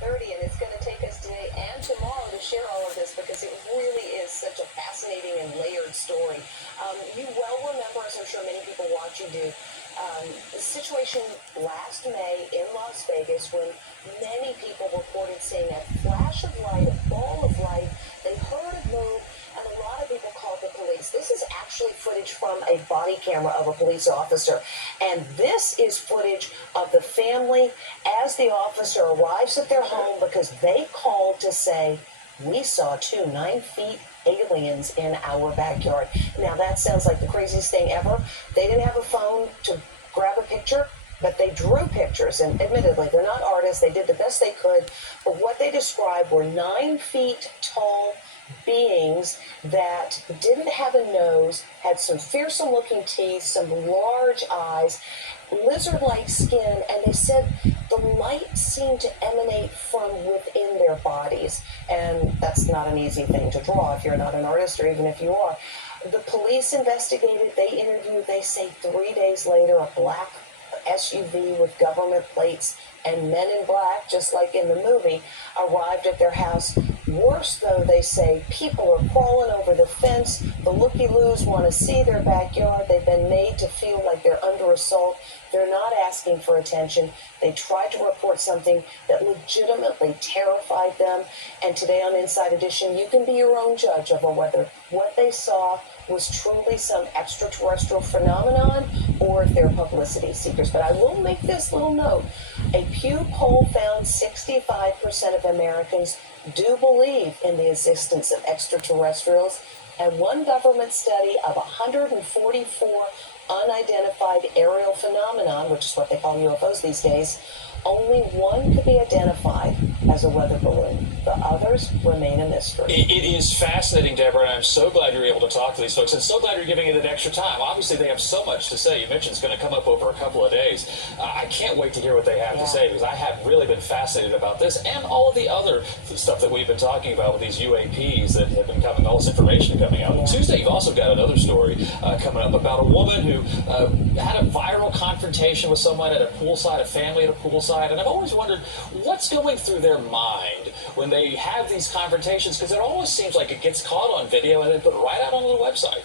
9:30, and it's going to take us today and tomorrow to share all of this because it really is such a fascinating and layered story. You well remember, as I'm sure many people watching do, the situation last May in Las Vegas when many people reported seeing a flash of light, a ball of light. They heard it move, and a lot of people called the police. This is actually footage from a body camera of a police officer, and this is footage of the family as the officer arrives at their home because they called to say, "We saw two 9 feet aliens in our backyard." Now that sounds like the craziest thing ever. They didn't have a phone to grab a picture, but they drew pictures, and admittedly they're not artists. They did the best they could, but what they described were 9 feet tall beings that didn't have a nose, had some fearsome looking teeth, some large eyes, lizard-like skin, and they said the light seemed to emanate from within their bodies. And that's not an easy thing to draw if you're not an artist, or even if you are. The police investigated, they interviewed, they say 3 days later, a black SUV with government plates and men in black, just like in the movie, arrived at their house. Worse, though, they say people are crawling over the fence. The looky-loos want to see their backyard. They've been made to feel like they're under assault. They're not asking for attention. They tried to report something that legitimately terrified them. And today on Inside Edition, you can be your own judge of whether what they saw was truly some extraterrestrial phenomenon or if they're publicity seekers. But I will make this little note. A Pew poll found 65% of Americans do believe in the existence of extraterrestrials, and one government study of 144 unidentified aerial phenomenon, which is what they call UFOs these days, only one could be identified as a weather balloon. The others remain a mystery. It is fascinating, Deborah, and I'm so glad you're able to talk to these folks, and so glad you're giving it an extra time. Obviously, they have so much to say. You mentioned it's going to come up over a couple of days. I can't wait to hear what they have to say, because I have really been fascinated about this and all of the other stuff that we've been talking about with these UAPs that have been coming, all this information coming out. Tuesday, you've also got another story coming up about a woman who had a viral confrontation with someone at a poolside, a family at a poolside, and I've always wondered what's going through their mind when they have these confrontations, because it always seems like it gets caught on video and then put right out on the website.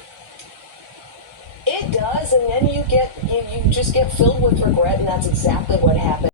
It does, and then you just get filled with regret, and that's exactly what happened.